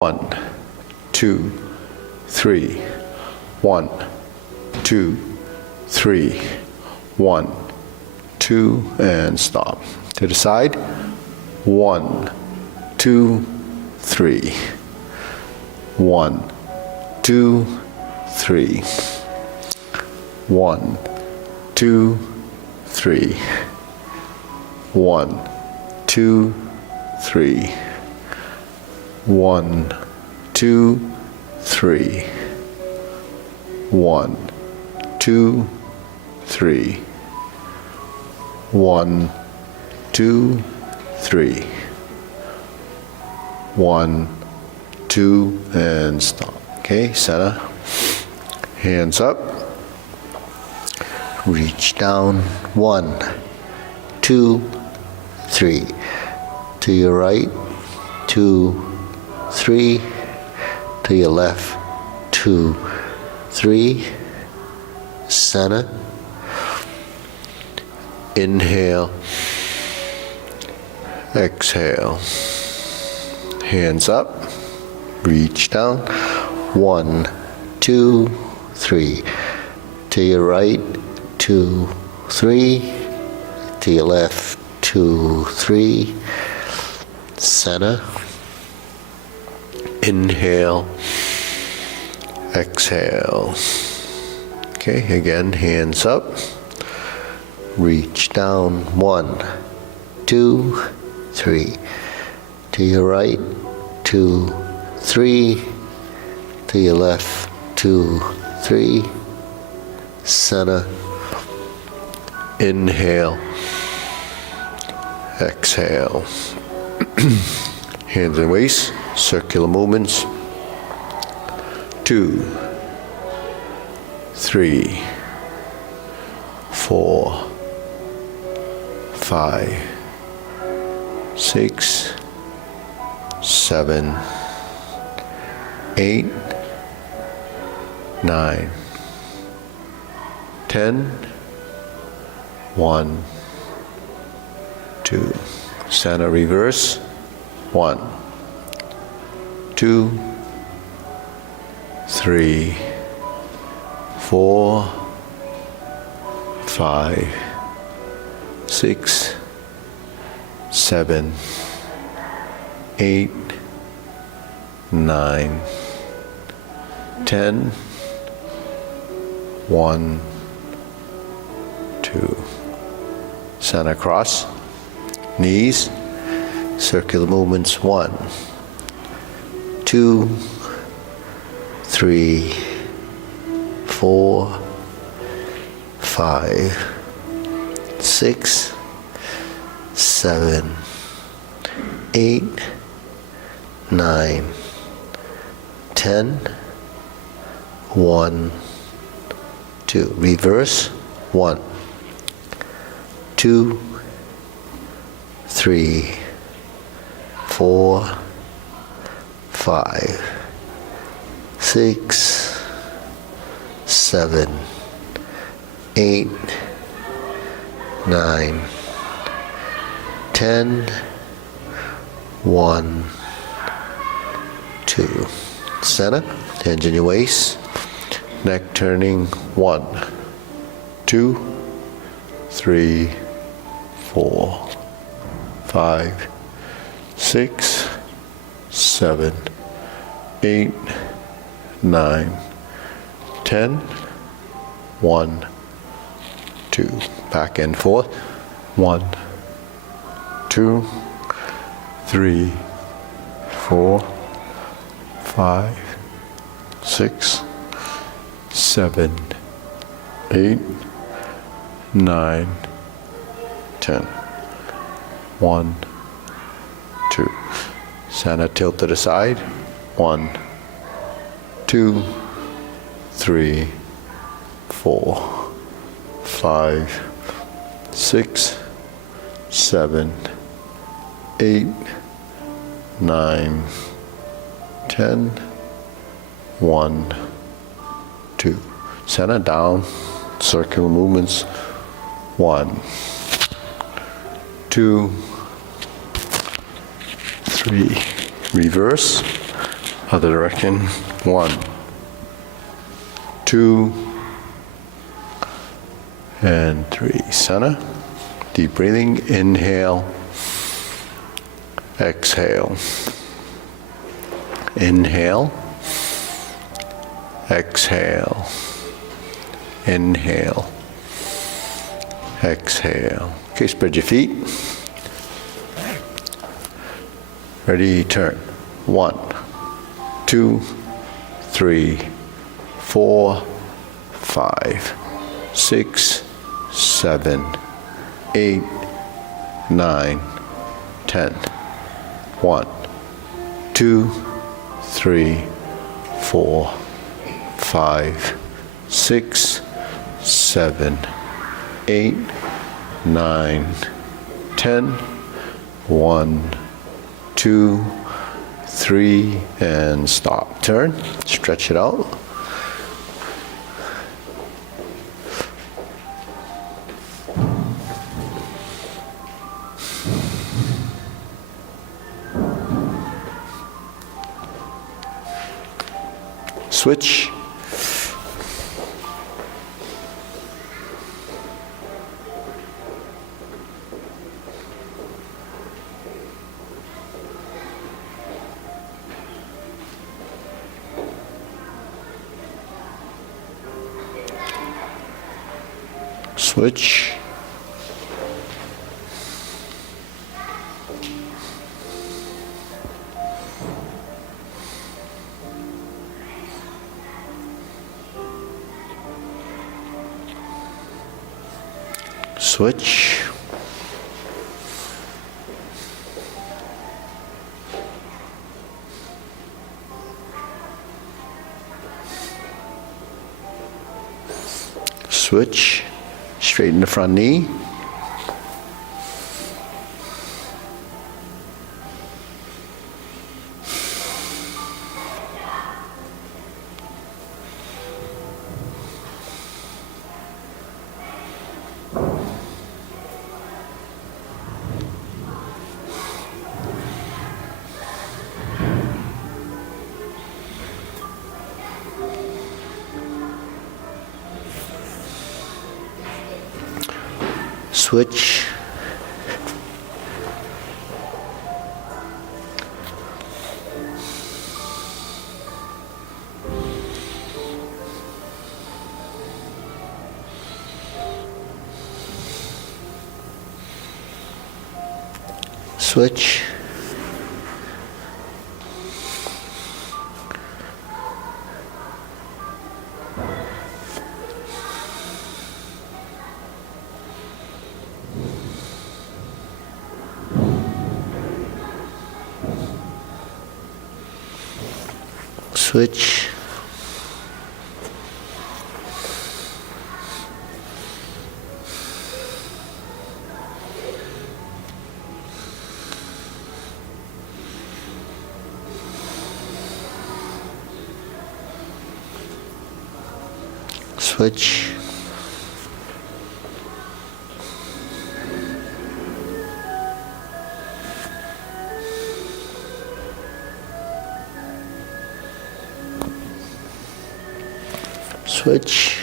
1, 2, 3. 1, 2, 3. 1, 2, and stop. To the side. 1, 2, 3. 1, 2, 3. 1, 2, 3. 1, 2, 3. 1, 2, 3. 1, 2, 3. 1, 2, 3. 1, 2, and stop. Okay, center. Hands up. Reach down. 1, 2, 3. To your right. 2, 3. To your left. 2, 3. Center. Inhale. Exhale. Hands up. Reach down. 1, 2, 3. To your right. 2, 3. To your left. 2, 3. Center. Inhale. Exhale. Okay, again, hands up. Reach down. 1, 2, 3. To your right. 2, 3. To your left. 2, 3. Center. Inhale. Exhale. Hands and waist. Circular movements. 2, 3, 4, 5, 6, 7, 8, 9, 10. 1, 2. Center reverse. 1, 2, 3, 4, 5, 6, 7, 8, 9, 10. 1, 2. Center cross. Knees. Circular movements. 1, 2, 3, 4, 5, 6, 7, 8, 9, 10. 1, 2. Reverse. 1, 2, 3, 4, 5, 6, 7, 8, 9, 10. 1, 2. Center. Hands in your waist. Neck turning. 1, 2, 3, 4, 5, 6, 7, 8, 9, 10. 1, 2. Back and forth. 1, 2, 3, 4, 5, 6, 7, 8, 9, 10. 1, 2. Center tilt to the side. 1, 2, 3, 4, 5, 6, 7, 8, 9, 10. 1, 2. Center down. Circular movements. 1, 2, 3. Reverse. Other direction. 1, 2, and 3. Center. Deep breathing. Inhale. Exhale. Inhale. Exhale. Inhale. Exhale. Okay, spread your feet. Ready, turn. 1, 2, 3, 4, 5, 6, 7, 8, 9, 10. 1, 2, 3, 4, 5, 6, 7, 8, 9, 10. 1, 2, 3, and stop. Turn. Stretch it out. Switch. Switch. Switch. Switch. Straighten the front knee. Switch. Switch. Switch. Switch. Switch.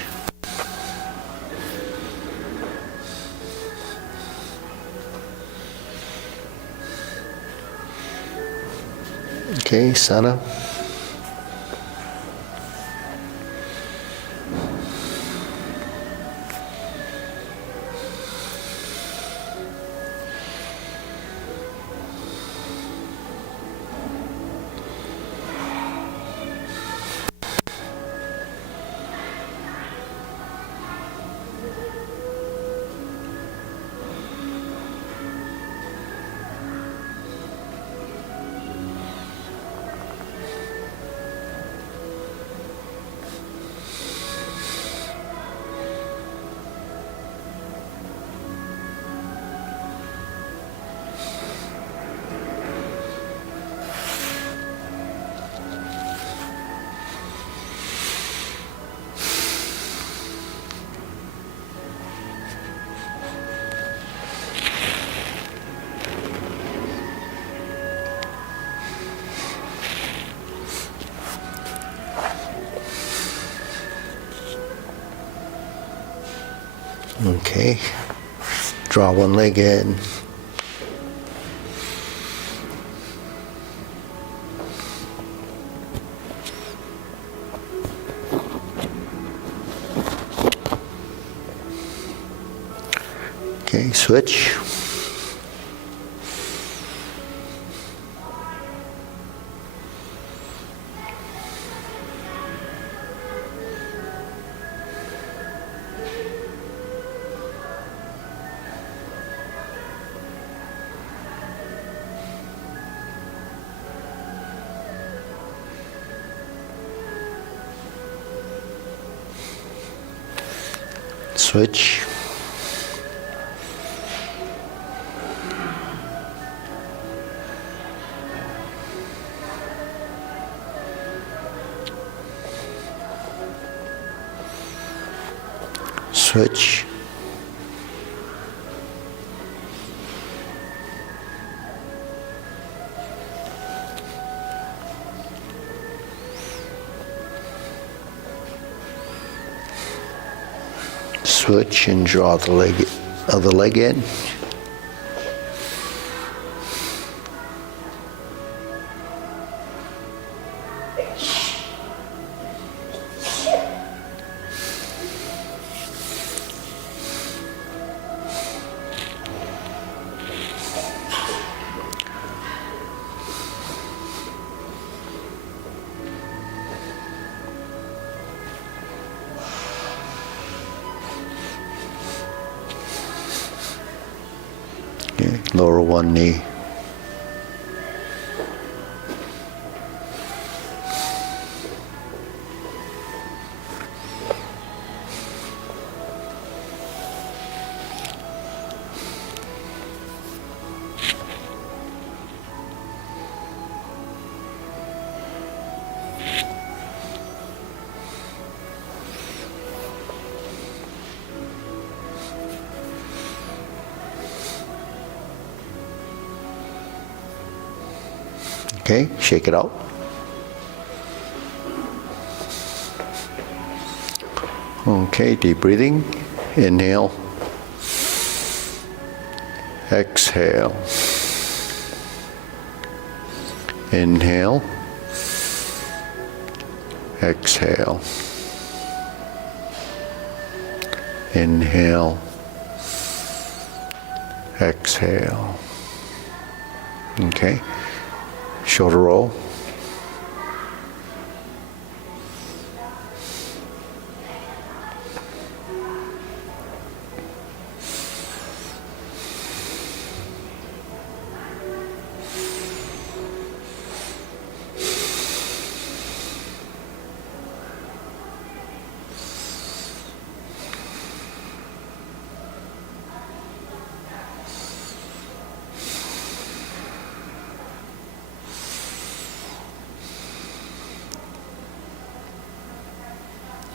Okay, center. Okay. Draw one leg in. Okay, switch. Switch. Switch. Switch and draw the other leg in. Okay, lower one knee. Okay, shake it out. Okay, deep breathing. Inhale. Exhale. Inhale. Exhale. Inhale. Exhale. Okay. Shoulder roll.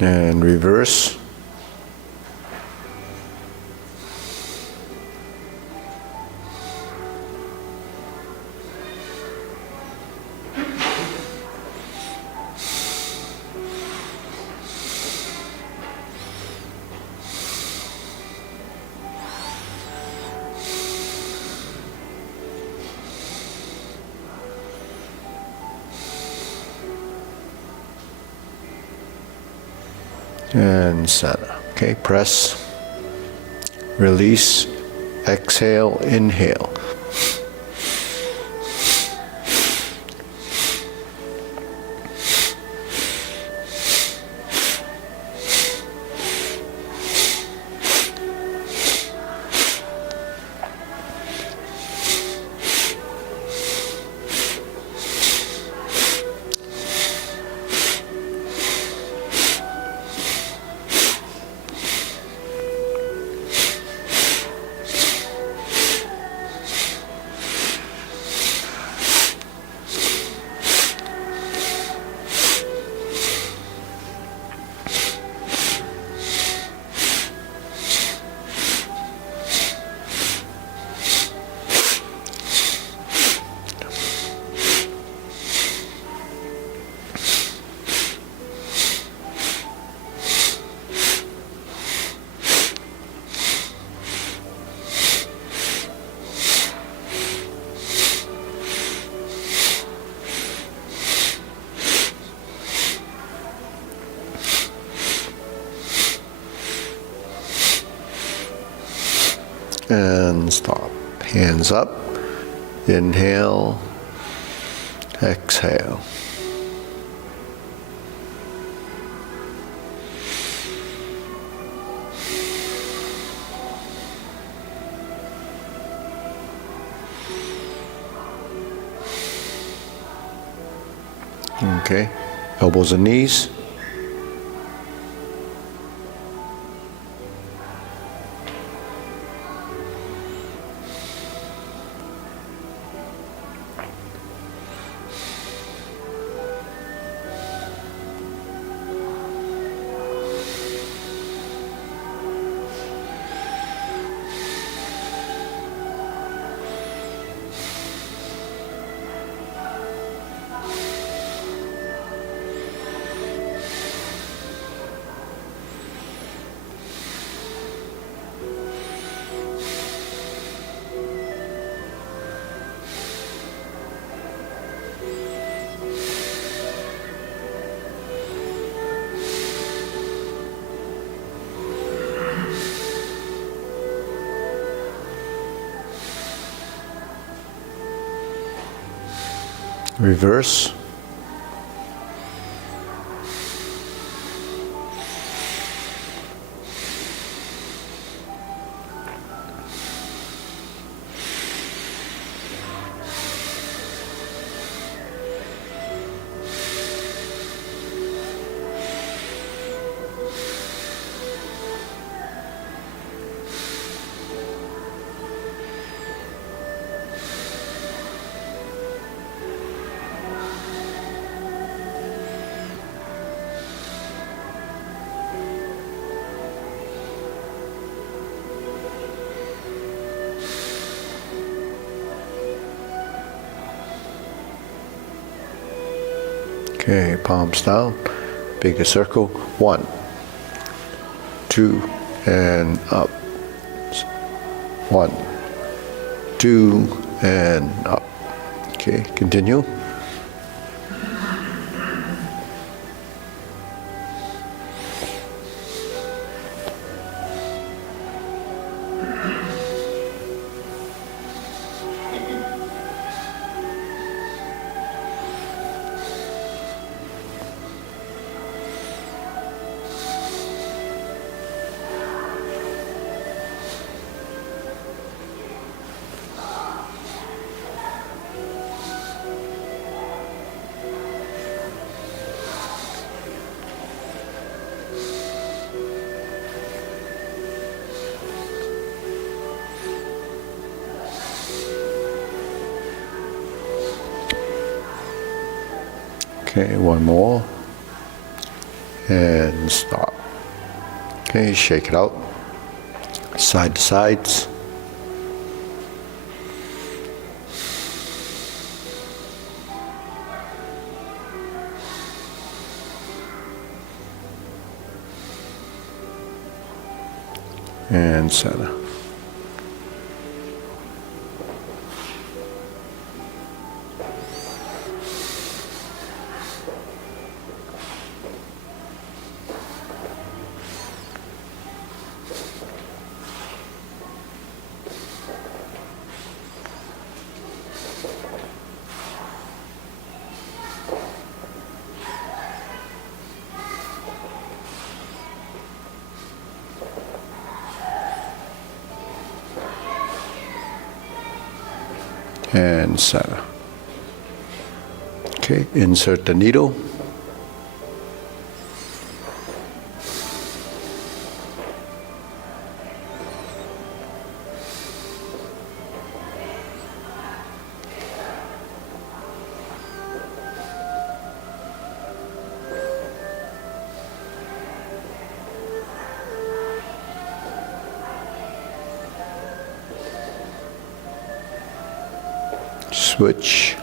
And reverse. And center. Okay, press, release, exhale, inhale. and stop. Hands up. Inhale. Exhale. Okay. Elbows and knees. Reverse. Okay, palms down, bigger circle. 1, 2, and up. 1, 2, and up. Okay, continue. Okay, one more. And stop. Okay, shake it out. Side to sides. And center. And center. Okay, insert the needle. Switch.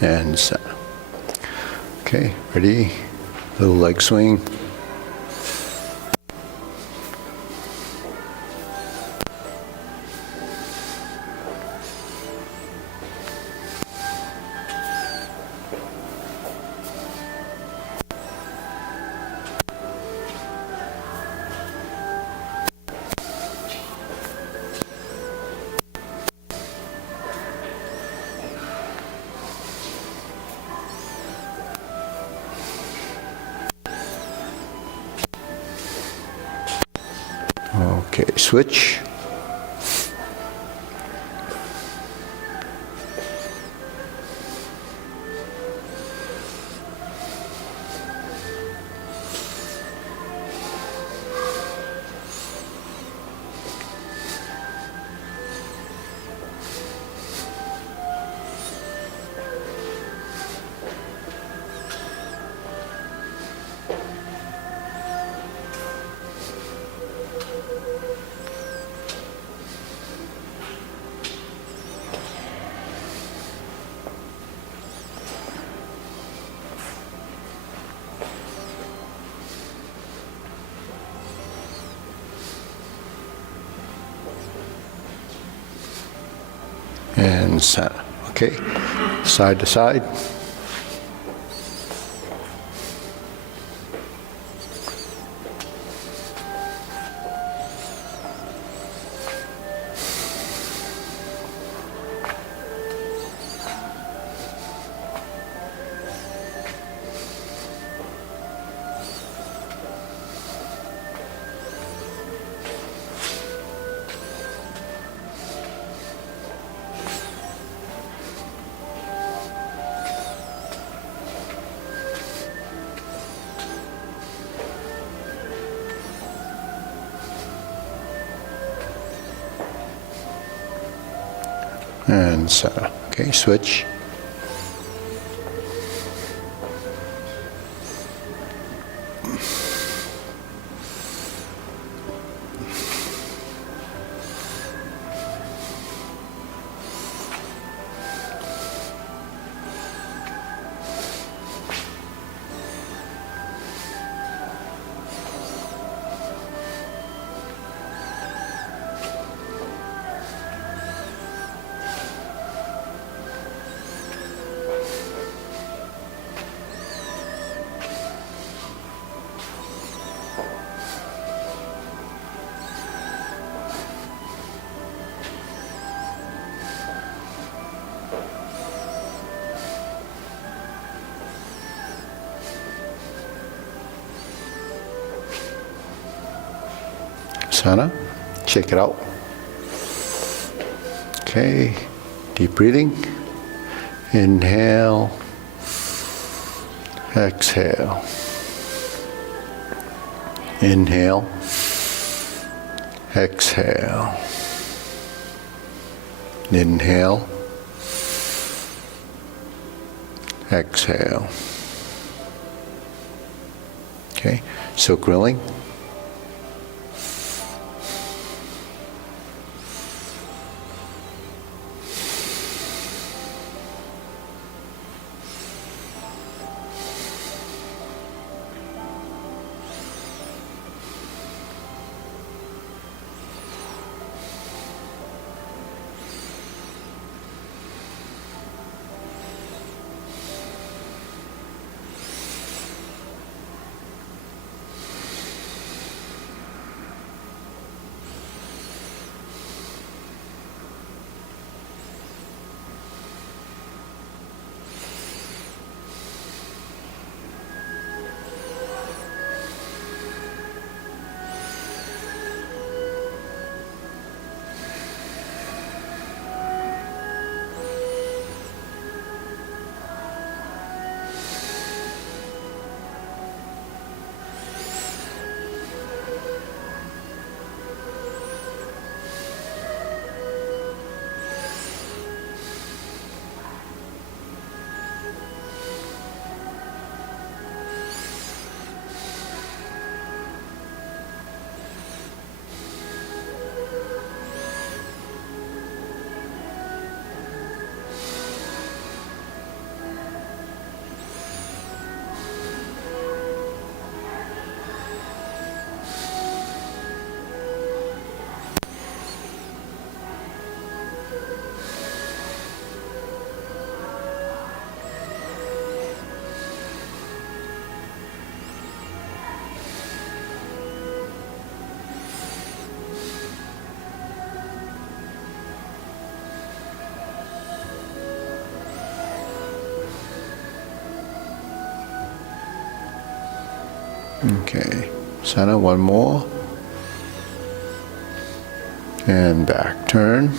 and set. Okay, ready? Little leg swing. Okay, switch. And center. Okay, side to side. And center. Okay, switch. Sana, check it out. Okay, deep breathing. Inhale, exhale. Inhale, exhale. Inhale, exhale. Okay, so grilling. Okay, center, one more. And back, turn.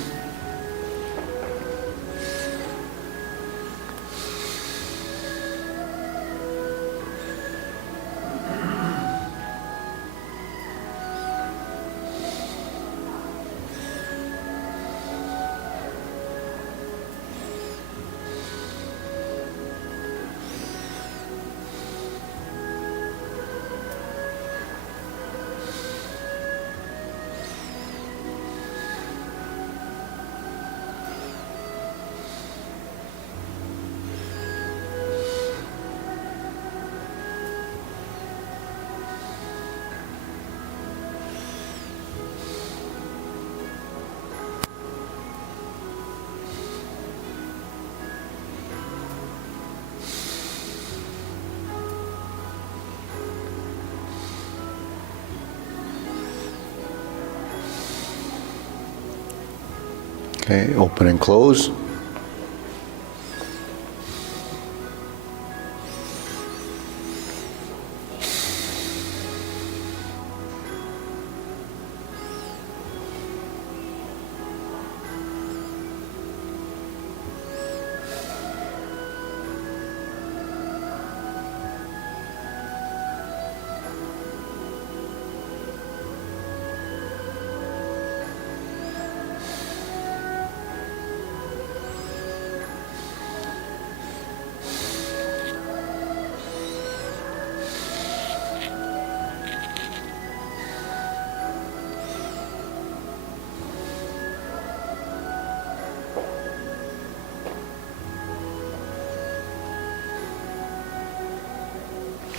Okay, open and close.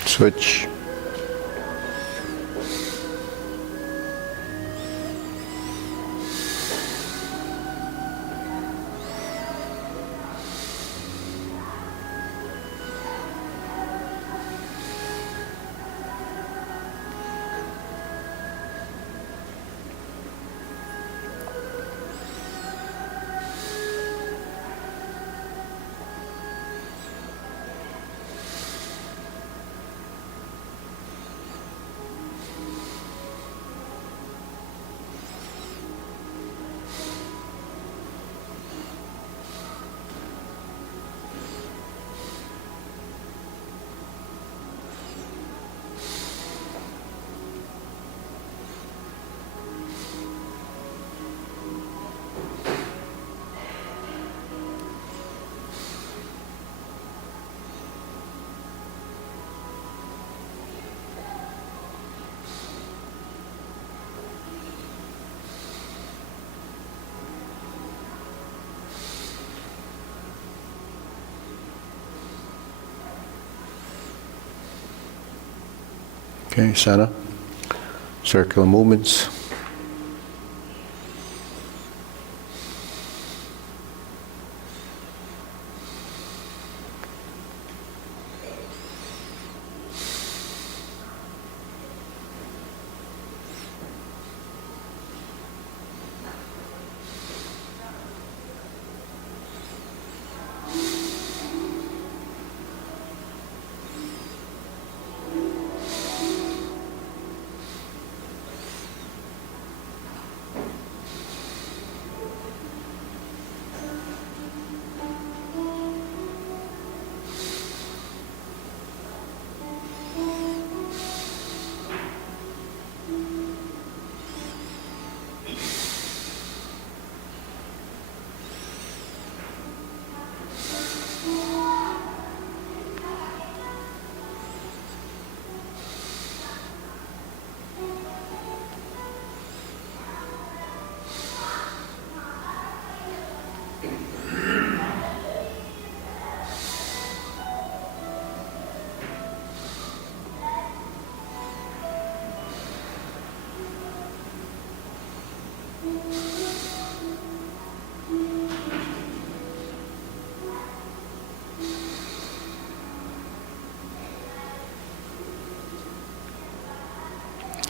Switch. Okay, center. Circular movements.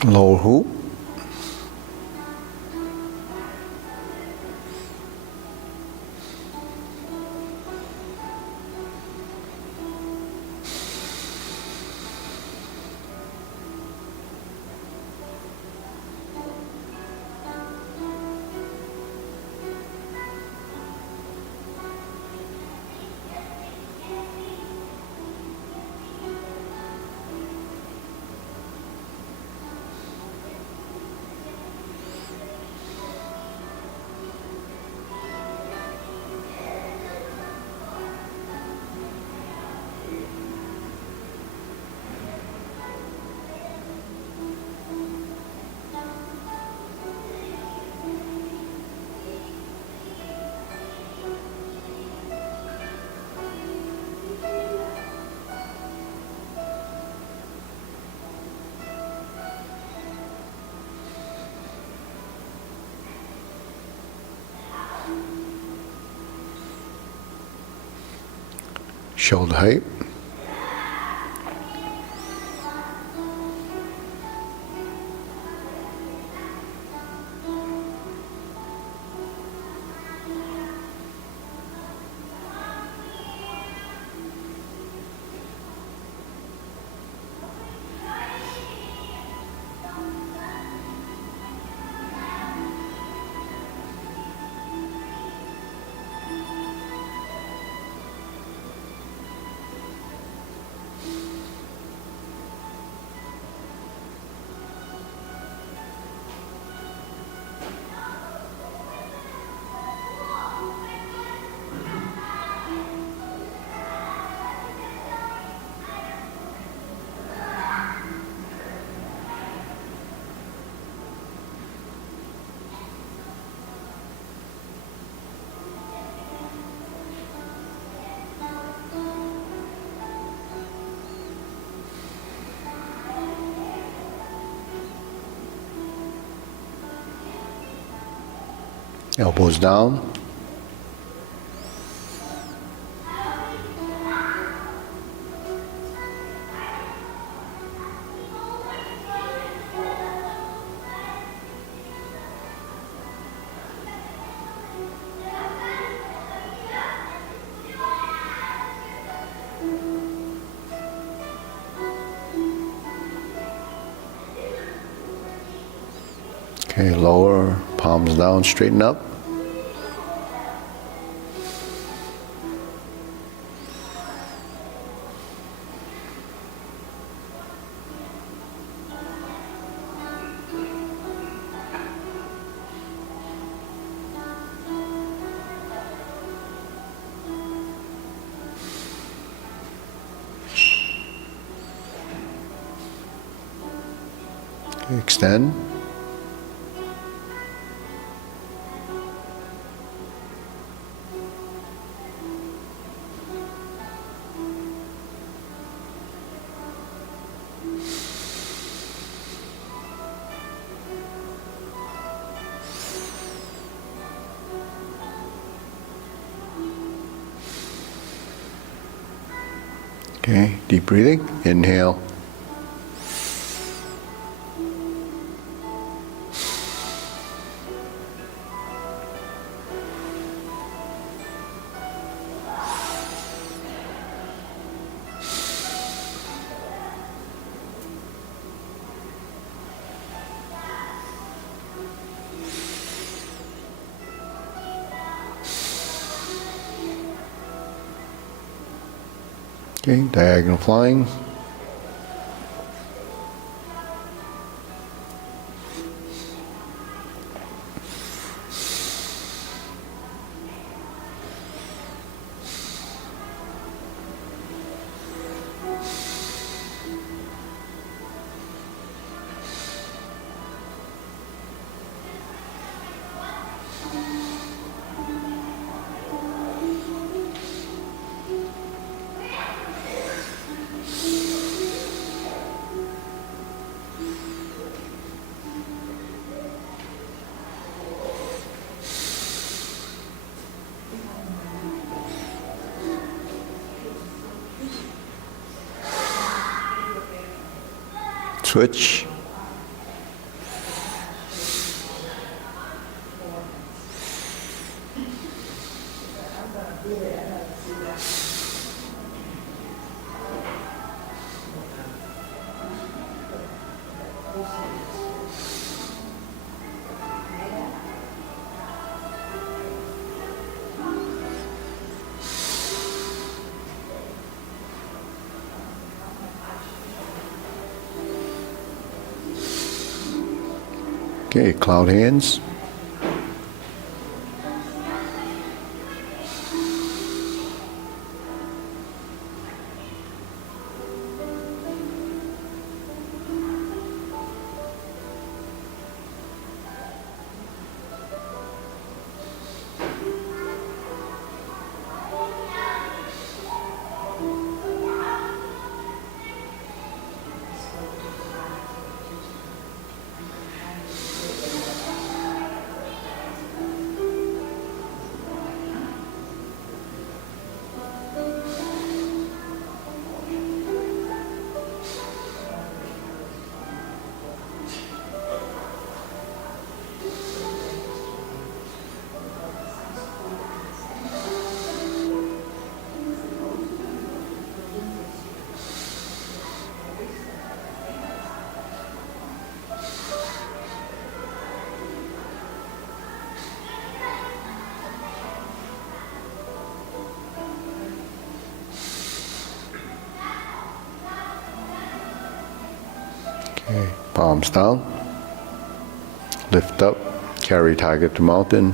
Lower hoop. shoulder height. Elbows down. Okay, lower, palms down, straighten up. Okay, extend. Okay, deep breathing. Inhale. Okay, diagonal flying. Switch. Okay, cloud hands. Okay. Palms down. Lift up. Carry tiger to mountain.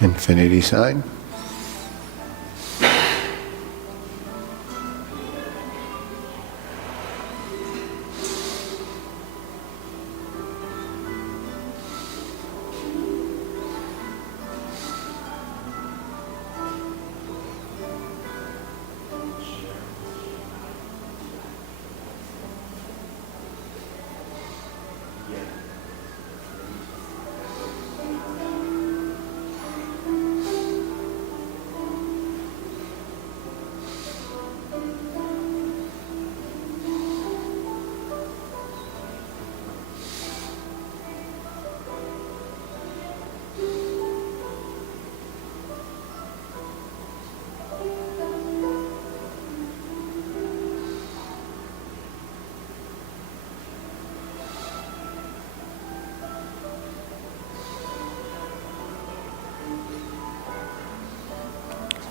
Infinity sign.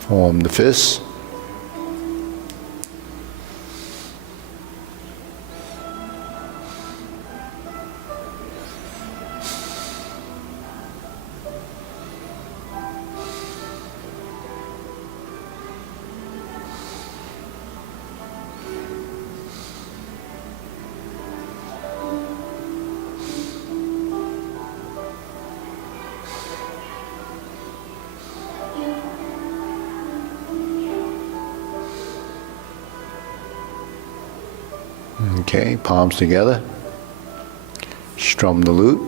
Form the fist. Okay, palms together. Strum the lute.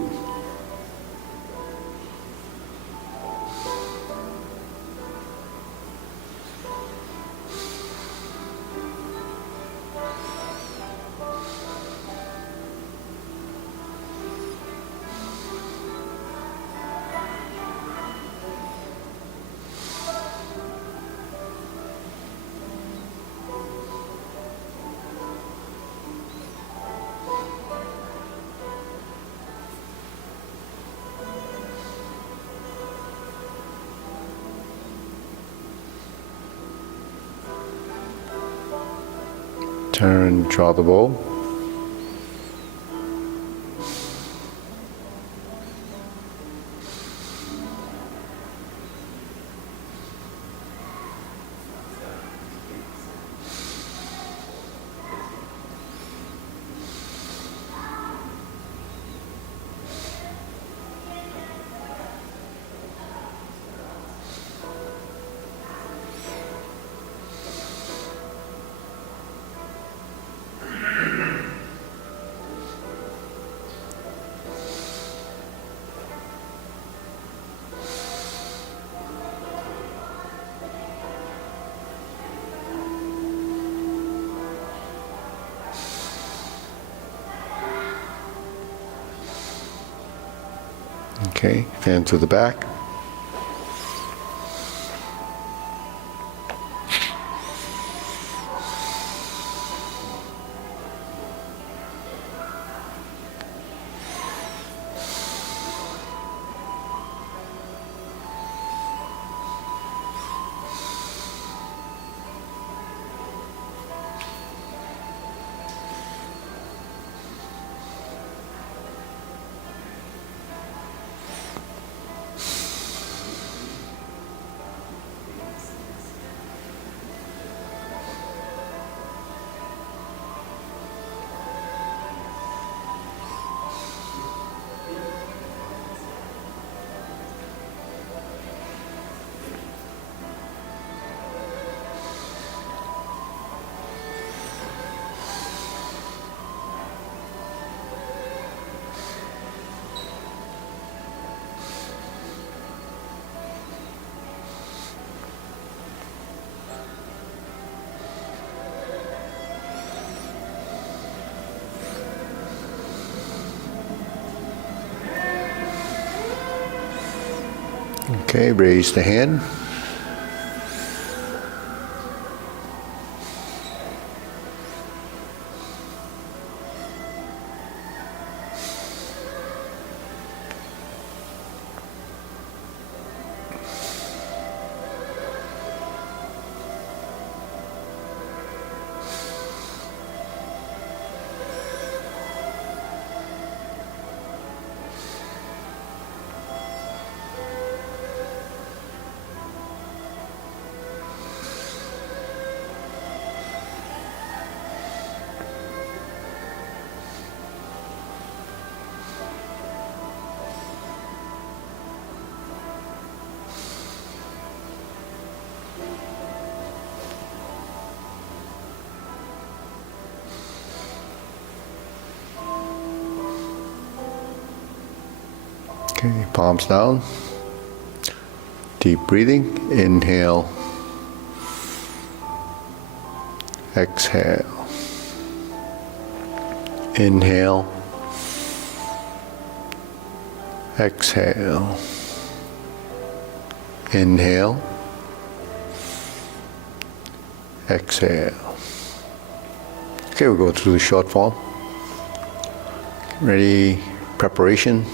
Turn, draw the bow. Okay, fan to the back. Okay, raise the hand. Okay, palms down. Deep breathing. Inhale. Exhale. Inhale. Exhale. Inhale. Exhale. Okay, we'll go through the short form. Ready? Preparation.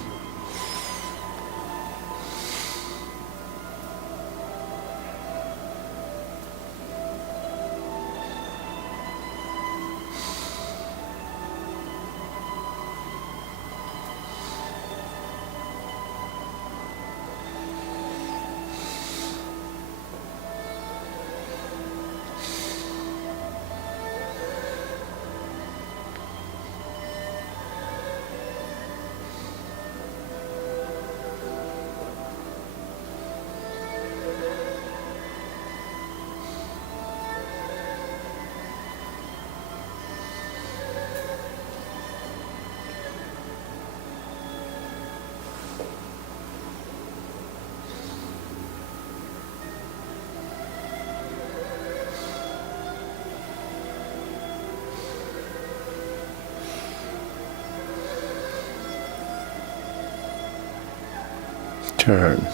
Turn.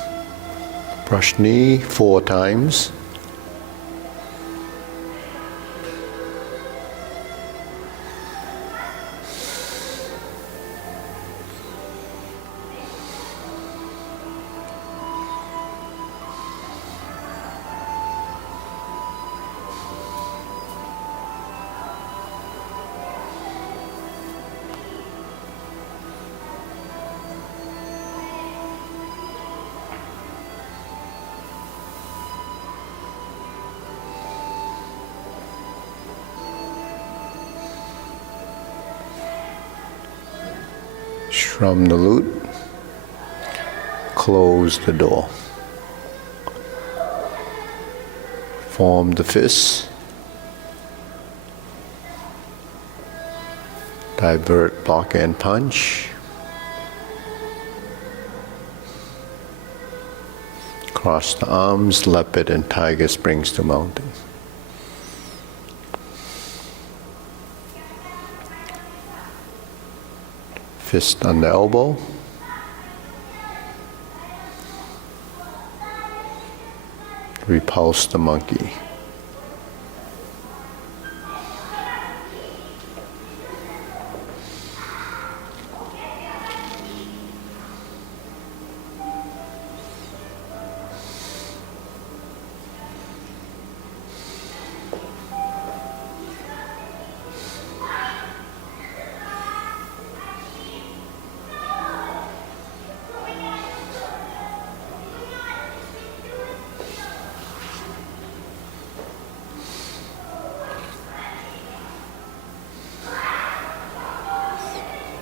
Brush knee 4 times. Strum the lute. Close the door. Form the fists. Divert, block, and punch. Cross the arms, leopard and tiger springs to mountain. Fist on the elbow. Repulse the monkey.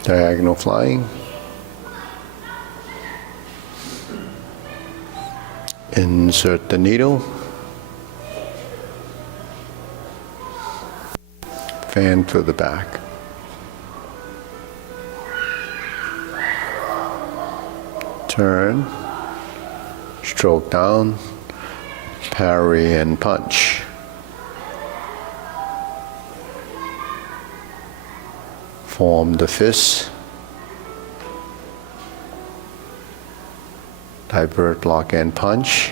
Diagonal flying. Insert the needle. Fan to the back. Turn. Stroke down. Parry and punch. Form the fist. Divert, lock, and punch.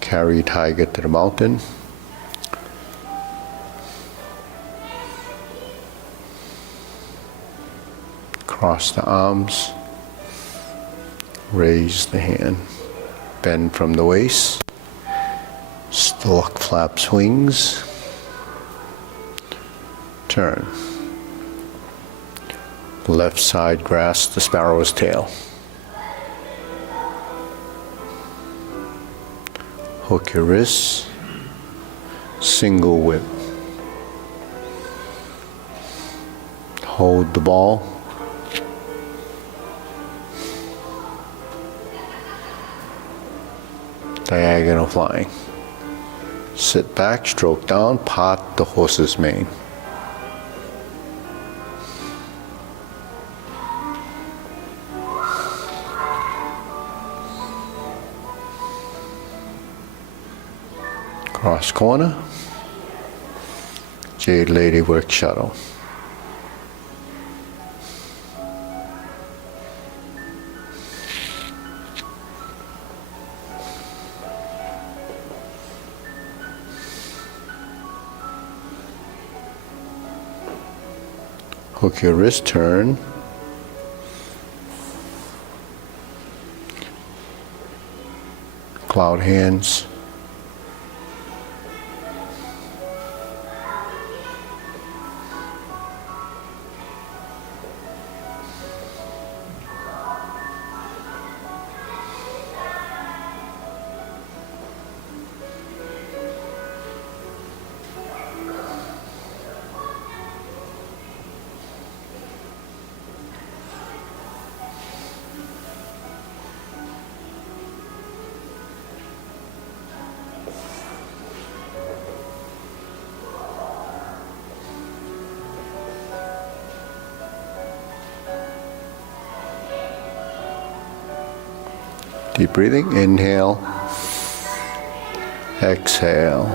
Carry tiger to the mountain. Cross the arms. Raise the hand. Bend from the waist. Stork flaps wings. Turn. Left side grasp the sparrow's tail. Hook your wrists. Single whip. Hold the ball. Diagonal flying. Sit back, stroke down, part the horse's mane. Cross corner. Jade Lady work shuttle. Hook your wrist, turn. Cloud hands. Deep breathing, inhale, exhale,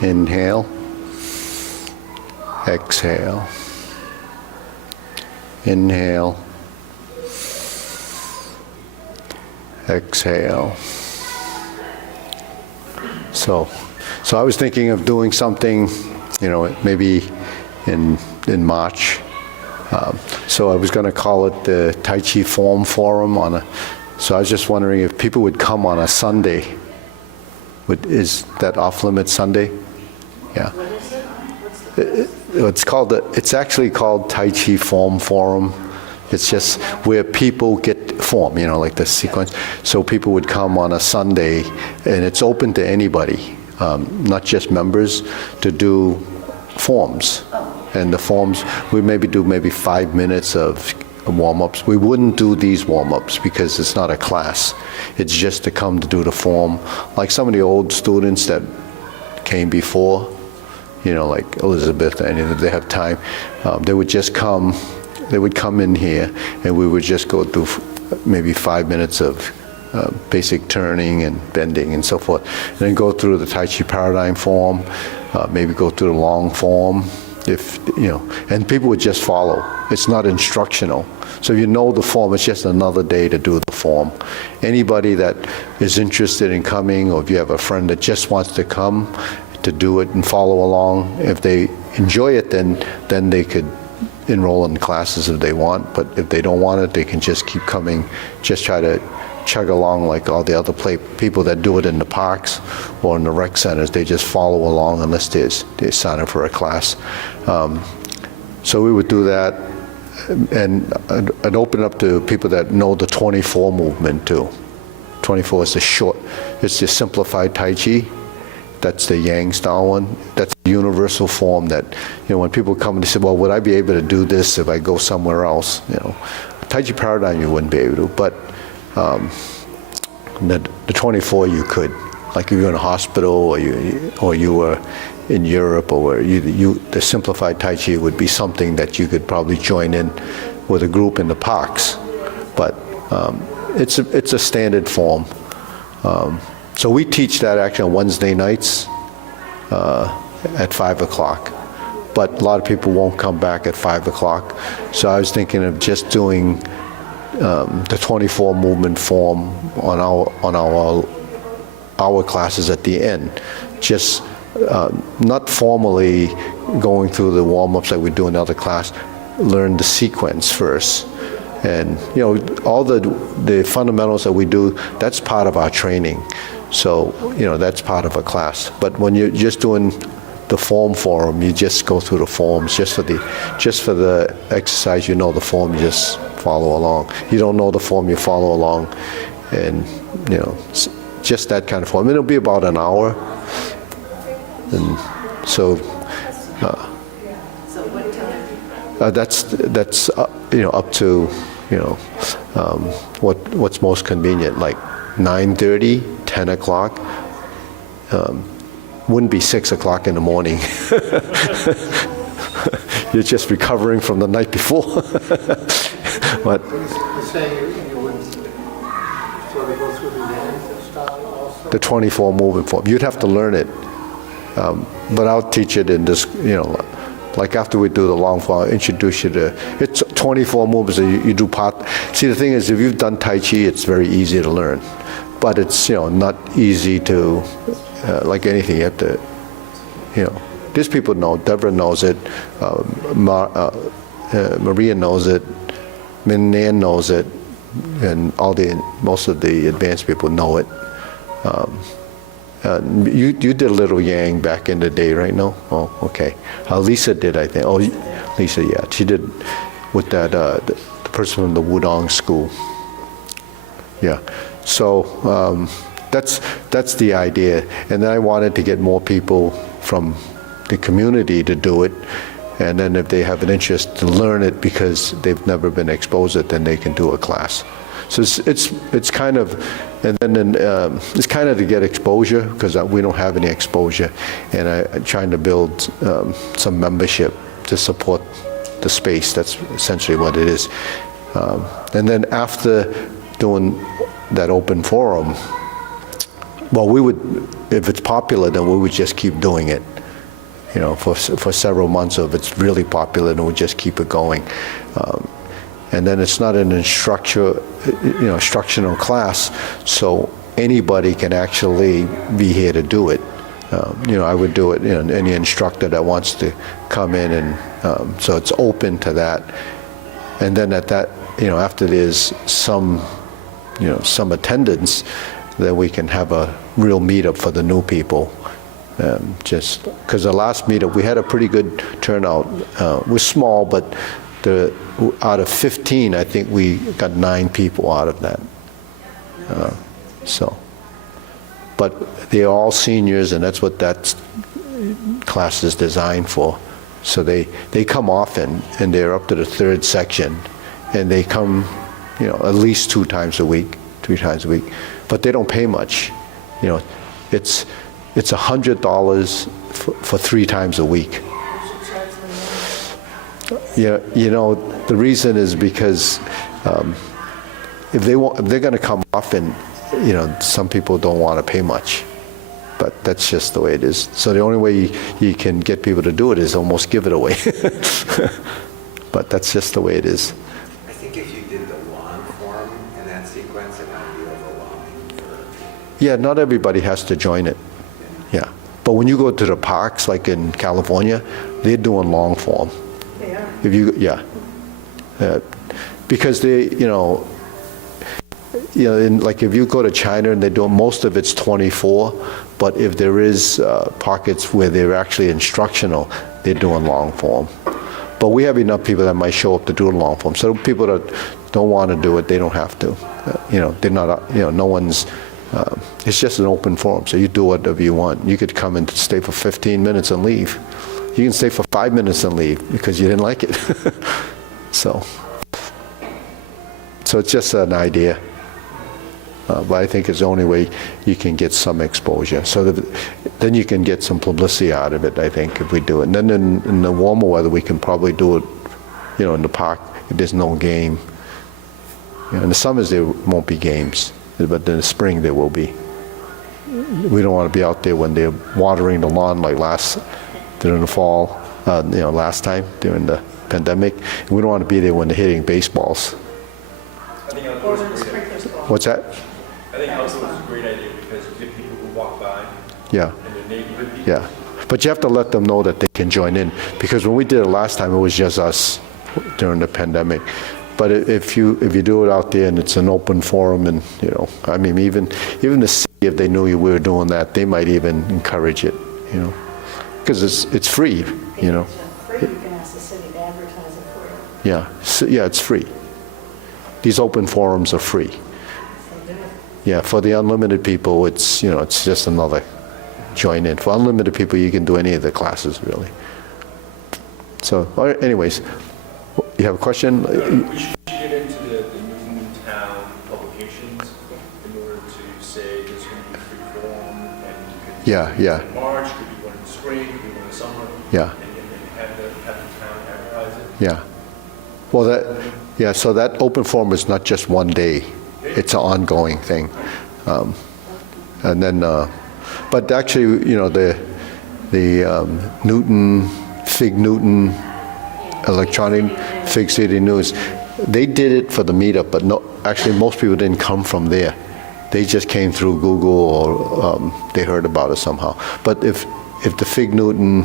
inhale, exhale, inhale, exhale. So I was thinking of doing something, maybe in March. So I was going to call it the Tai Chi Form Forum so I was just wondering if people would come on a Sunday. Is that off-limit Sunday? Yeah. It's actually called Tai Chi Form Forum. It's just where people get form, like the sequence. So people would come on a Sunday, and it's open to anybody, not just members, to do forms. And the forms, we do 5 minutes of warm-ups. We wouldn't do these warm-ups because it's not a class. It's just to come to do the form. Like some of the old students that came before, like Elizabeth, and if they have time, they would just come, they would come in here, and we would just go through maybe 5 minutes of basic turning and bending and so forth. And then go through the Tai Chi Paradigm form, maybe go through the long form, and people would just follow. It's not instructional. So if you know the form, it's just another day to do the form. Anybody that is interested in coming, or if you have a friend that just wants to come to do it and follow along, if they enjoy it, then they could enroll in classes if they want. But if they don't want it, they can just keep coming, just try to chug along like all the other people that do it in the parks or in the rec centers. They just follow along unless they sign up for a class. So we would do that, and I'd open up to people that know the 24 movement too. 24 is it's the simplified Tai Chi. That's the Yang style one. That's the universal form that, when people come and they say, well, would I be able to do this if I go somewhere else? Tai Chi Paradigm you wouldn't be able to, but the 24 you could. Like if you're in a hospital or you were in Europe, or the simplified Tai Chi would be something that you could probably join in with a group in the parks. But it's a standard form. So we teach that actually on Wednesday nights at 5 o'clock. But a lot of people won't come back at 5 o'clock. So I was thinking of just doing the 24 movement form on our classes at the end. Just not formally going through the warm-ups like we do in other class, learn the sequence first. And all the fundamentals that we do, that's part of our training. So that's part of a class. But when you're just doing the form for them, you just go through the forms just for the exercise. The form, you just follow along. You don't know the form, you follow along, and just that kind of form. It'll be about an hour, and so. So what time? That's up to what's most convenient, like 9:30, 10 o'clock. Wouldn't be 6 o'clock in the morning. You're just recovering from the night before. But You're saying you would sort of go through the Yang style also? the 24 movement form, you'd have to learn it. But I'll teach it in this, like after we do the long form, I'll introduce you to, it's 24 movements that you do part. See, the thing is, if you've done Tai Chi, it's very easy to learn. But it's, not easy to, like anything, you have to, these people know, Deborah knows it, Maria knows it, Min Nan knows it, and most of the advanced people know it. You did a little Yang back in the day, right? No? Oh, okay. Lisa did, I think. Oh, Lisa, yeah. She did with that, the person from the Wudong school. Yeah. So that's the idea. And then I wanted to get more people from the community to do it. And then if they have an interest to learn it because they've never been exposed to it, then they can do a class. So it's kind of, and then it's kind of to get exposure, because we don't have any exposure, and I'm trying to build some membership to support the space. That's essentially what it is. And then after doing that open forum, well, we would, if it's popular, then we would just keep doing it, for several months. If it's really popular, then we just keep it going. And then it's not an instructional class, so anybody can actually be here to do it. I would do it, any instructor that wants to come in, and so it's open to that. And then at that, after there's some attendance, then we can have a real meetup for the new people. Just because the last meetup, we had a pretty good turnout. It was small, but out of 15, I think we got 9 people out of that. But they're all seniors, and that's what that class is designed for. So they come often, and they're up to the 3rd section, and they come, at least 2 times a week, 3 times a week. But they don't pay much. It's $100 for 3 times a week. Yeah, the reason is because if they're going to come often, some people don't want to pay much, but that's just the way it is. So the only way you can get people to do it is almost give it away. But that's just the way it is. I think if you did the long form in that sequence, it might be overwhelming. Yeah, not everybody has to join it. Yeah, but when you go to the parks, like in California, they're doing long form. If you, because they, like if you go to China and they do, most of it's 24, but if there is pockets where they're actually instructional, they're doing long form. But we have enough people that might show up to do long form. So people that don't want to do it, they don't have to. They're not, no one's, it's just an open forum, so you do whatever you want. You could come and stay for 15 minutes and leave. You can stay for 5 minutes and leave because you didn't like it. So it's just an idea. But I think it's the only way you can get some exposure. So then you can get some publicity out of it, I think, if we do it. And then in the warmer weather, we can probably do it, in the park if there's no game. In the summers, there won't be games, but in the spring, there will be. we don't want to be out there when they're watering the lawn like during the fall, last time during the pandemic. We don't want to be there when they're hitting baseballs. I think Or outdoors when the is a great idea. sprinklers go. What's that? I think outdoors is a great idea because you get people who walk by Yeah, and their neighborhood people. yeah. But you have to let them know that they can join in, because when we did it last time, it was just us during the pandemic. But if you do it out there and it's an open forum, and I mean, even the city, if they knew we were doing that, they might even encourage it, because it's free, If it's free, you can ask the city to advertise it for you. Yeah, yeah, it's free. These open forums are free. So do it. Yeah, for the unlimited people, it's just another join in. For unlimited people, you can do any of the classes, really. So, all right, anyways, you have a question? We should get into the Newton Town publications in order to say there's going to be free form, and you could Yeah. in March, could be one in the spring, could be one in the summer. Yeah. And have the town advertise it. Yeah. Well, so that open forum is not just one day. It's an ongoing thing. And then, but actually, the Fig Newton electronic Fig City News, they did it for the meetup, but no, actually most people didn't come from there. They just came through Google, or they heard about it somehow. But if the Fig Newton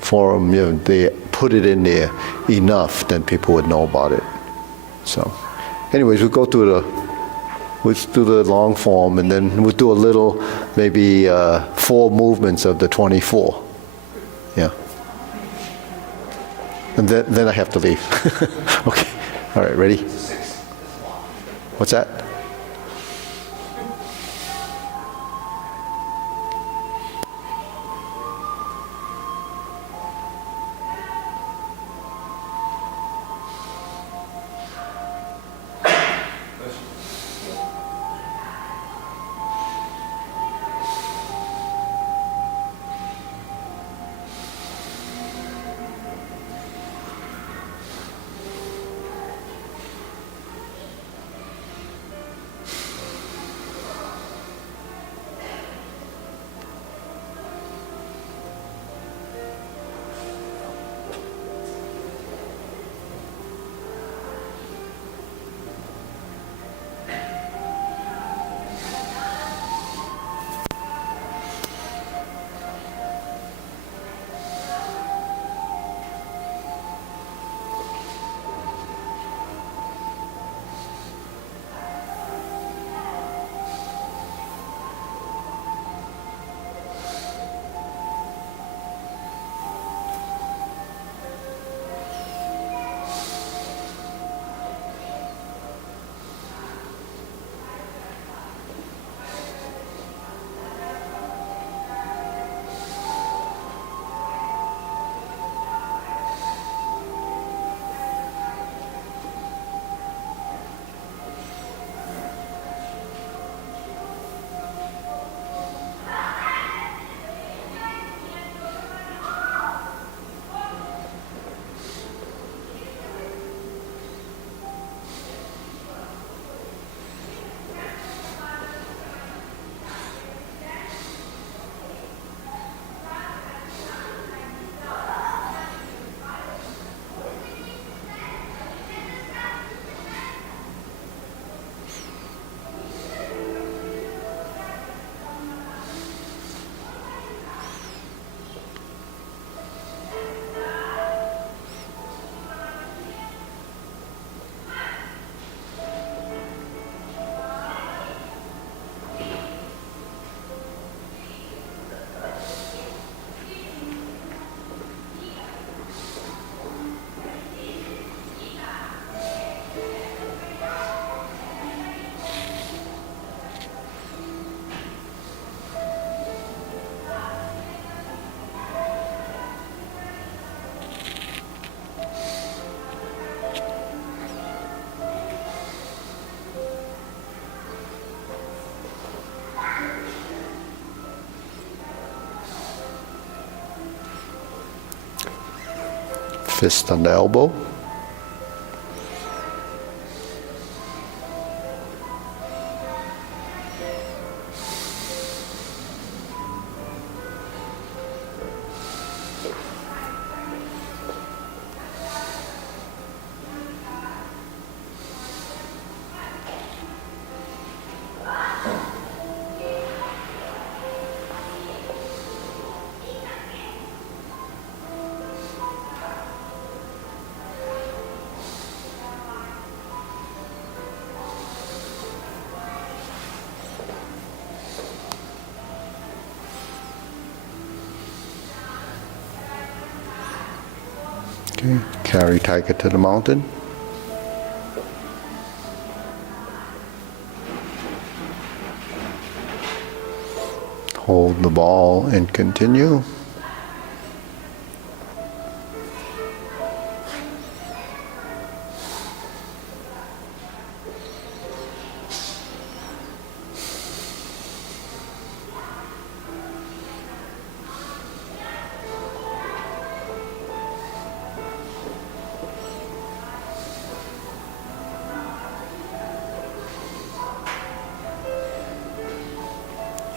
forum, they put it in there enough, then people would know about it. So, anyways, we'll do the long form, and then we'll do a little, maybe 4 movements of the 24. Yeah. And then I have to leave. Okay. All right, ready? What's that? Fist on the elbow. Okay, carry tiger to the mountain. Hold the ball and continue.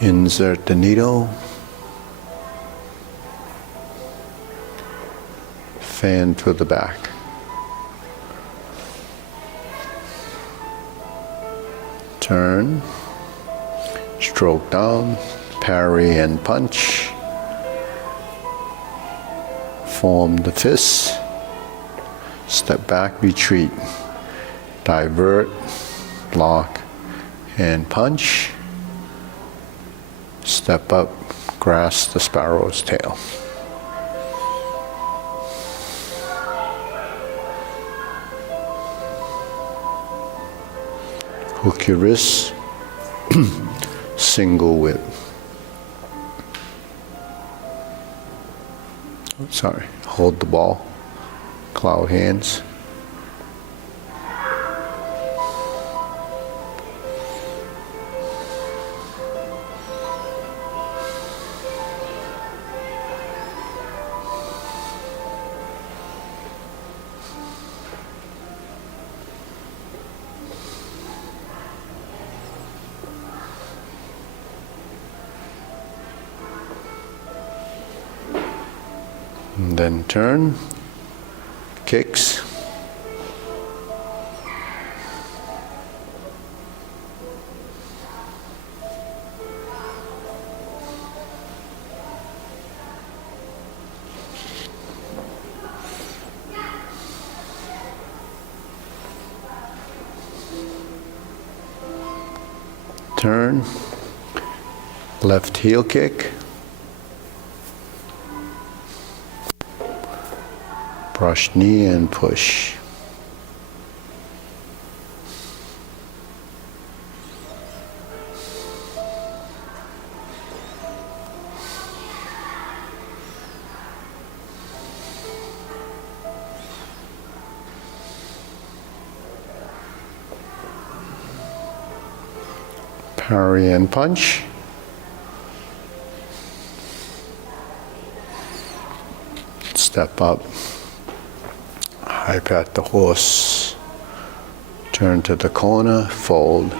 Insert the needle. Fan to the back. Turn. Stroke down. Parry and punch. Form the fist. Step back, retreat. Divert, block, and punch. Step up, grasp the sparrow's tail. Hook your wrists, single whip. Sorry, hold the ball, cloud hands. And then turn, kicks. Turn, left heel kick. Brush knee and push. Parry and punch. Step up. High pat the horse, turn to the corner, fold.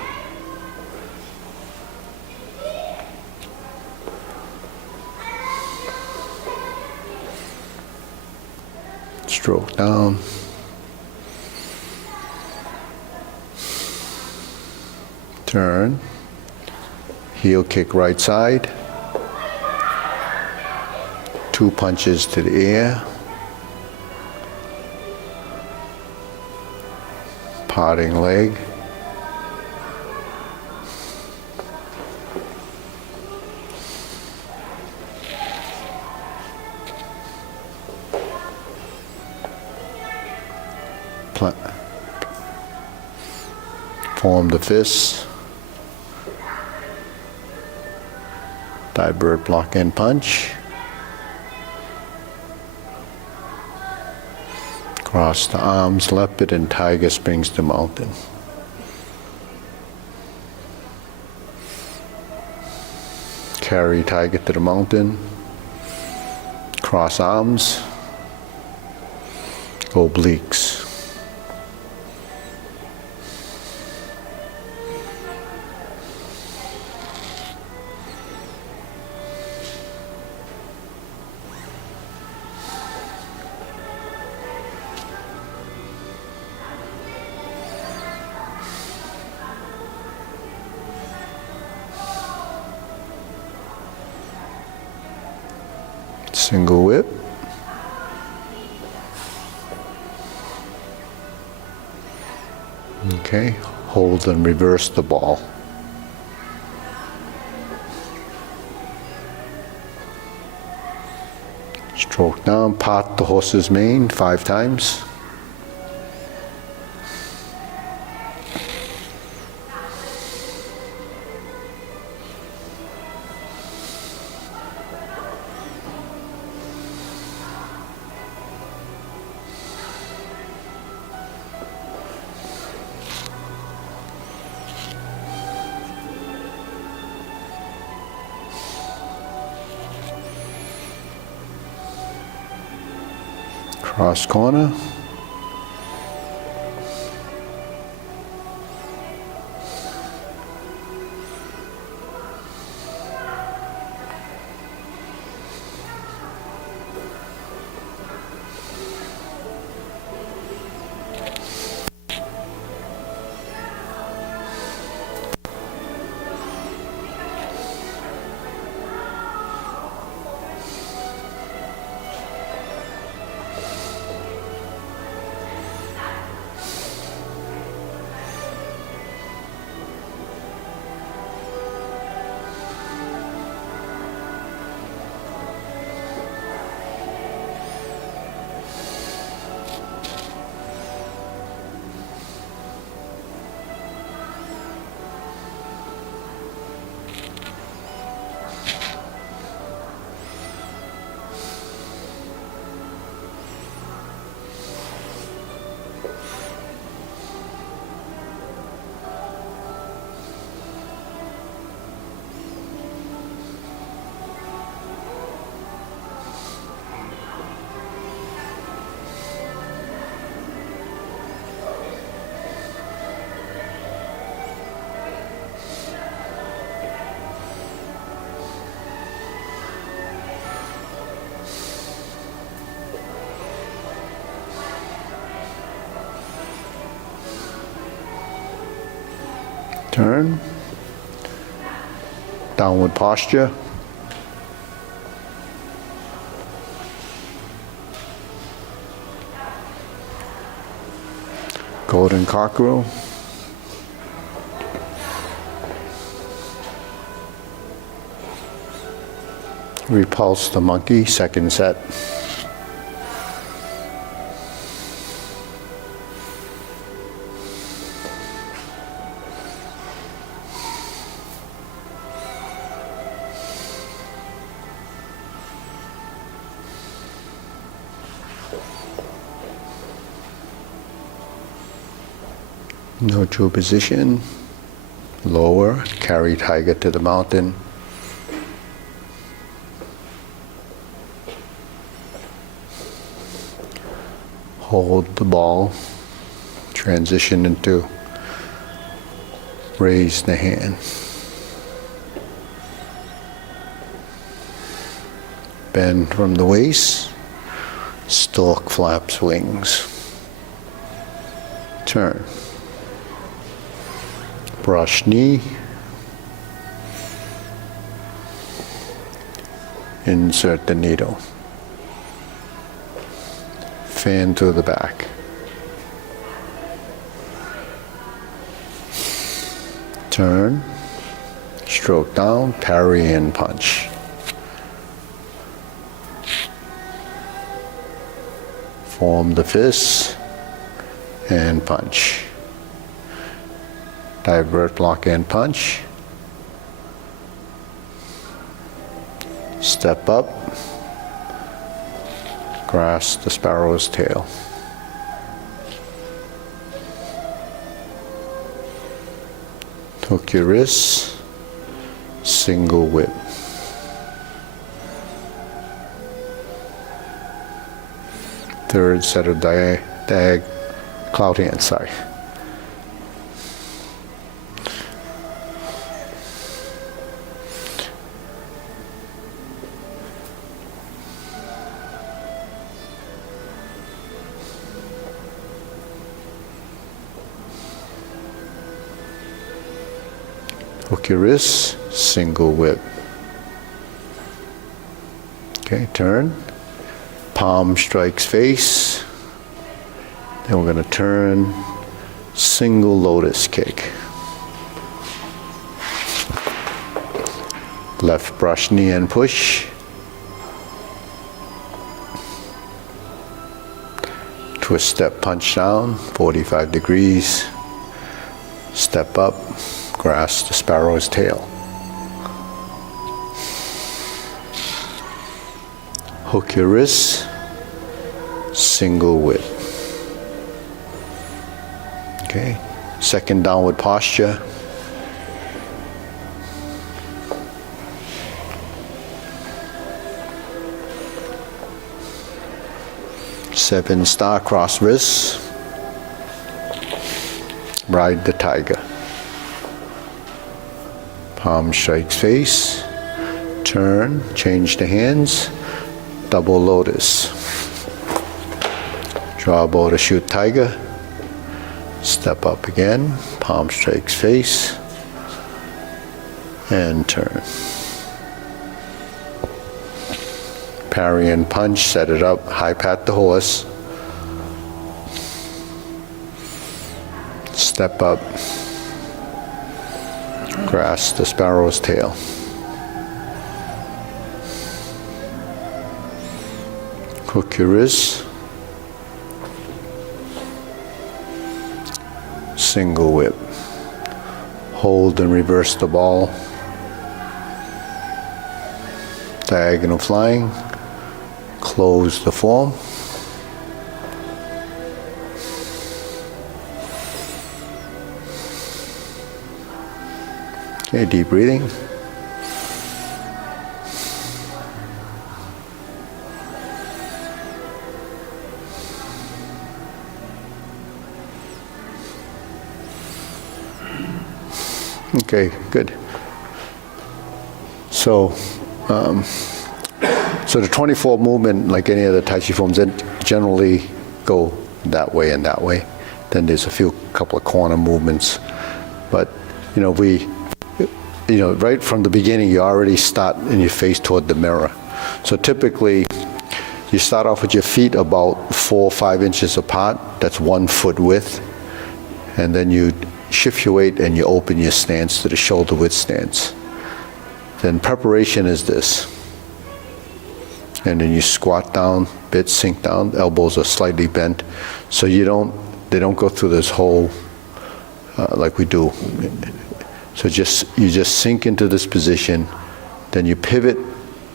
Stroke down. Turn, heel kick right side, 2 punches to the air. Parting leg. Form the fist. Divert, block, and punch. Cross the arms, leopard and tiger springs to mountain. Carry tiger to the mountain. Cross arms. Obliques. Single whip. Okay, hold and reverse the ball. Stroke down, part the horse's mane 5 times. Cross corner. Turn. Downward posture. Golden cockerel. Repulse the monkey, second set. Neutral position, lower, carry tiger to the mountain. Hold the ball, transition into raise the hand. Bend from the waist, stork flaps wings. Turn. Brush knee, insert the needle, fan to the back, turn, stroke down, parry and punch. Form the fist and punch. Divert, block, and punch. Step up. Grasp the sparrow's tail. Hook your wrists. Single whip. Third set of cloud hands, sorry. Hook your wrists, single whip. Okay, turn. Palm strikes face. Then we're going to turn, single lotus kick. Left brush knee and push. Twist step, punch down, 45 degrees. Step up, grasp the sparrow's tail. Hook your wrists, single whip. Okay, second downward posture. Seven star-crossed wrists. Ride the tiger. Palm strikes face. Turn, change the hands. Double lotus. Draw bow to shoot tiger. Step up again. Palm strikes face. And turn. Parry and punch, set it up, high pat the horse. Step up, grasp the sparrow's tail. Hook your wrists. Single whip. Hold and reverse the ball. Diagonal flying. Close the form. Okay, deep breathing. Okay, good. So the 24 movement, like any other Tai Chi forms, then generally go that way and that way. Then there's a couple of corner movements. But, right from the beginning, you already start and you face toward the mirror. So typically, you start off with your feet about 4 or 5 inches apart. That's 1 foot width. And then you shift your weight and you open your stance to the shoulder width stance. Then preparation is this. And then you squat down, bit sink down, elbows are slightly bent, so they don't go through this whole like we do. So you just sink into this position, then you pivot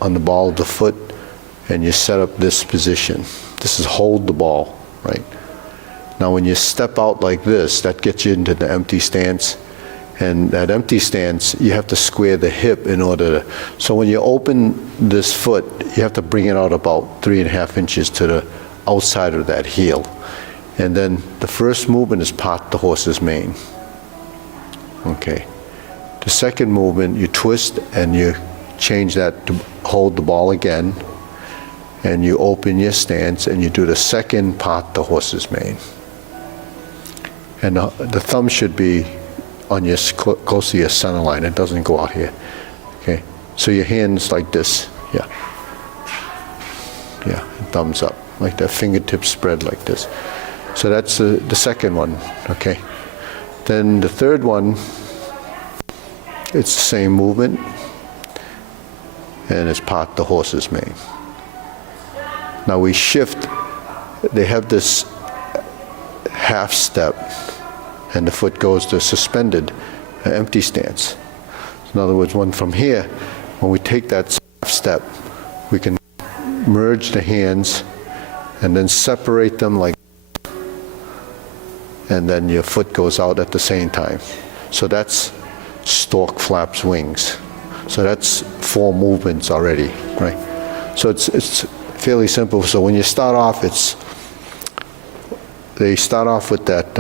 on the ball of the foot, and you set up this position. This is hold the ball, right? Now when you step out like this, that gets you into the empty stance. And that empty stance, you have to square the hip in order to, so when you open this foot, you have to bring it out about 3.5 inches to the outside of that heel. And then the first movement is part the horse's mane. Okay. The second movement, you twist and you change that to hold the ball again. And you open your stance and you do the second part the horse's mane. And the thumb should be on your close to your center line. It doesn't go out here. Okay, so your hands like this. Yeah, and thumbs up like that. Fingertips spread like this. So that's the second one. Okay, then the third one. It's the same movement, and it's part the horse's mane. Now we shift. They have this half step. And the foot goes to suspended, empty stance. In other words, from here, when we take that step, we can merge the hands and then separate them like, and then your foot goes out at the same time. So that's stork flaps wings. So that's 4 movements already, right? So it's fairly simple. So when you start off, they start off with that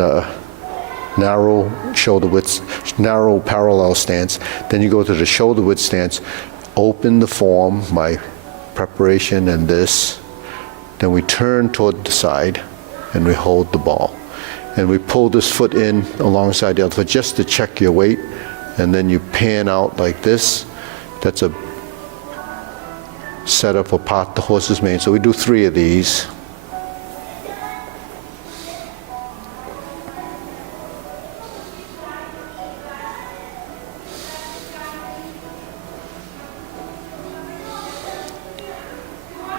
narrow shoulder width, narrow parallel stance. Then you go to the shoulder width stance, open the form by preparation and this. Then we turn toward the side and we hold the ball. And we pull this foot in alongside the other foot just to check your weight. And then you pan out like this. That's a setup for part the horse's mane. So we do 3 of these.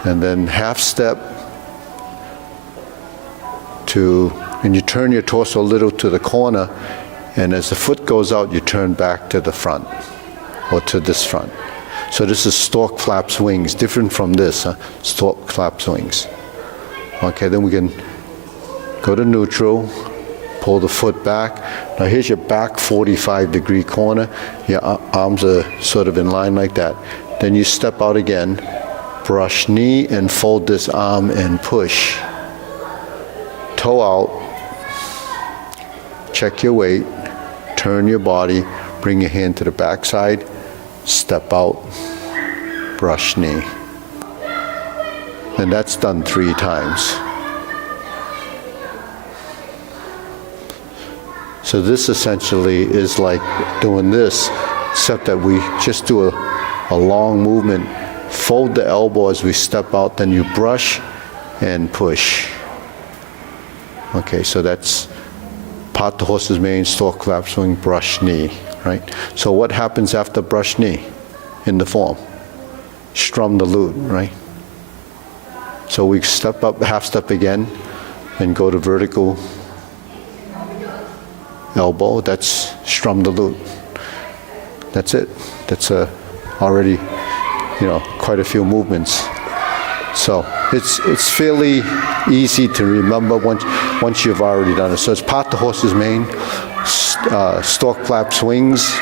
And then half step, and you turn your torso a little to the corner, and as the foot goes out, you turn back to the front, or to this front. So this is stork flaps wings, different from this, stork flaps wings. Okay, then we can go to neutral, pull the foot back. Now here's your back 45-degree corner. Your arms are sort of in line like that. Then you step out again, brush knee and fold this arm and push. Toe out, check your weight, turn your body, bring your hand to the back side, step out, brush knee. And that's done 3 times. So this essentially is like doing this, except that we just do a long movement, fold the elbow as we step out, then you brush and push. Okay, so that's part the horse's mane, stork flap swing, brush knee, right? So what happens after brush knee in the form? Strum the lute, right? So we step up, half step again, and go to vertical elbow. That's strum the lute. That's it. That's already, quite a few movements. So it's fairly easy to remember once you've already done it. So it's part the horse's mane, stork flap swings,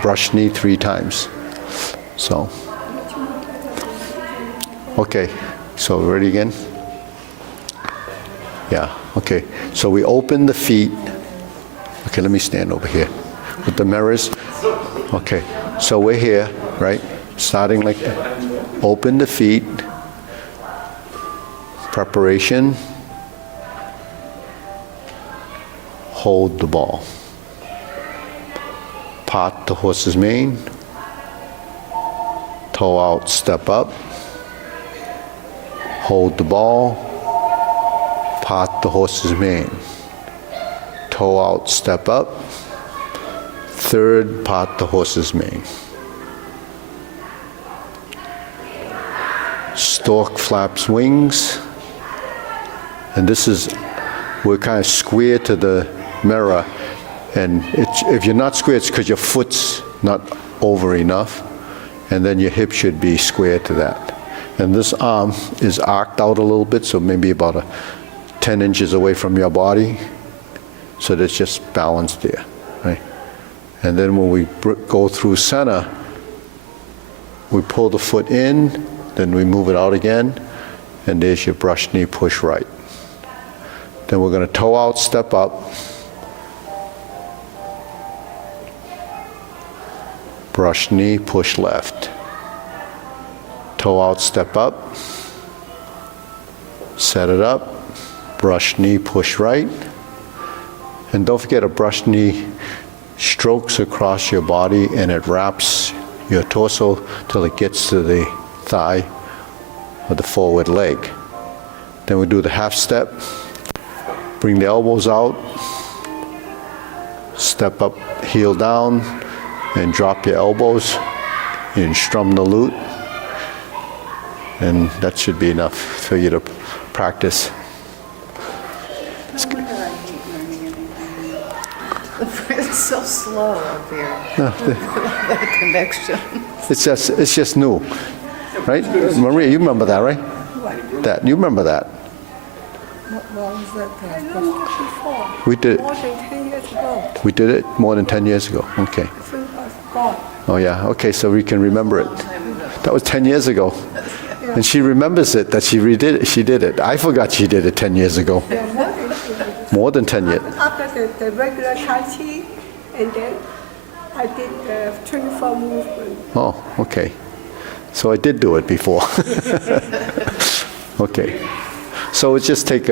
brush knee 3 times. So, okay. So ready again? Yeah, okay. So we open the feet. Okay, let me stand over here with the mirrors. Okay, so we're here, right? Starting like that. Open the feet. Preparation. Hold the ball. Part the horse's mane. Toe out, step up. Hold the ball, part the horse's mane. Toe out, step up. 3rd, part the horse's mane. Stork flaps wings. And this is, we're kind of square to the mirror. And if you're not square, it's because your foot's not over enough. And then your hip should be square to that. And this arm is arced out a little bit, so maybe about 10 inches away from your body, so that it's just balanced there, right? And then when we go through center, we pull the foot in, then we move it out again, and there's your brush knee, push right. Then we're going to toe out, step up, brush knee, push left. Toe out, step up, set it up, brush knee, push right. And don't forget, a brush knee strokes across your body and it wraps your torso till it gets to the thigh or the forward leg. Then we do the half step, bring the elbows out, step up, heel down, and drop your elbows and strum the lute. And that should be enough for you to practice. No wonder I hate learning anything. It's so slow up here. The connection. It's just new, right? Maria, you remember that, right? What? That, you remember that? What was that? I know before. We did, More than 10 years ago. we did it more than 10 years ago. Okay. I think I forgot. Oh yeah, okay, so we can remember it. That was 10 years ago. And she remembers it, that she did it. I forgot she did it 10 years ago. Yeah, More than 10 years. after the regular Tai Chi, and then I did the 24 movement. Oh, okay. So I did do it before. Okay. So it just take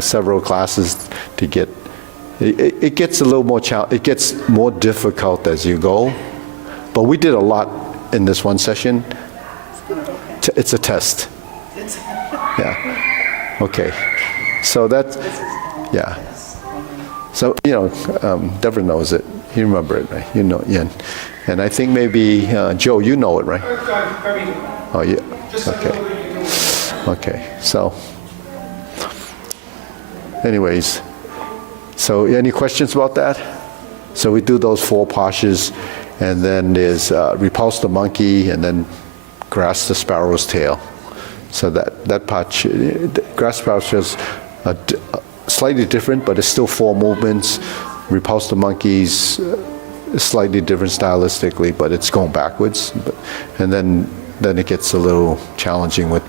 several classes to get, it gets a little more it gets more difficult as you go. But we did a lot in this one session. It's a test. Yeah. Okay. So that's, yeah. So, Deborah knows it. You remember it, right? You know, yeah. And I think maybe, Joe, you know it, right? Oh, yeah. Okay. Okay. So, anyways, so any questions about that? So we do those 4 postures, and then there's repulse the monkey, and then grasp the sparrow's tail. So that part, grasp sparrow's tail is slightly different, but it's still 4 movements. Repulse the monkeys, slightly different stylistically, but it's going backwards. And then it gets a little challenging with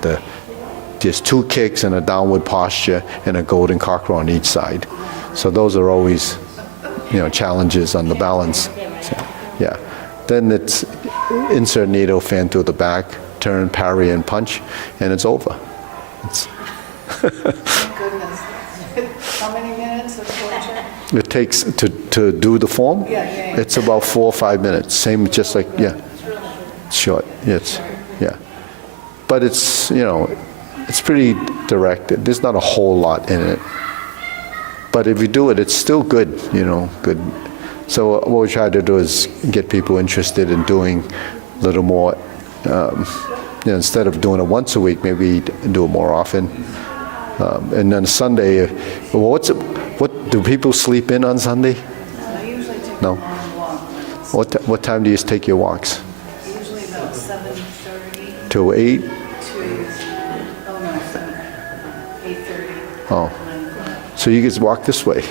there's 2 kicks and a downward posture and a golden cockerel on each side. So those are always, challenges on the balance. So, yeah. Then it's insert needle, fan through the back, turn, parry, and punch, and it's over. Goodness. How many minutes of torture? It takes to do the form. Yeah. It's about 4 or 5 minutes. Same, just like it's short. Yeah. But it's it's pretty direct. There's not a whole lot in it. But if you do it, it's still good. Good. So what we try to do is get people interested in doing a little more. Instead of doing it once a week, maybe do it more often. And then Sunday, what do people sleep in on Sunday? I usually take No. a long walk. What time do you take your walks? Usually about 7:30 Till 8? to, 8:30. Oh. So you just walk this way.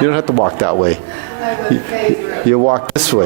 You don't have to walk that way. I would favor it. You walk this way.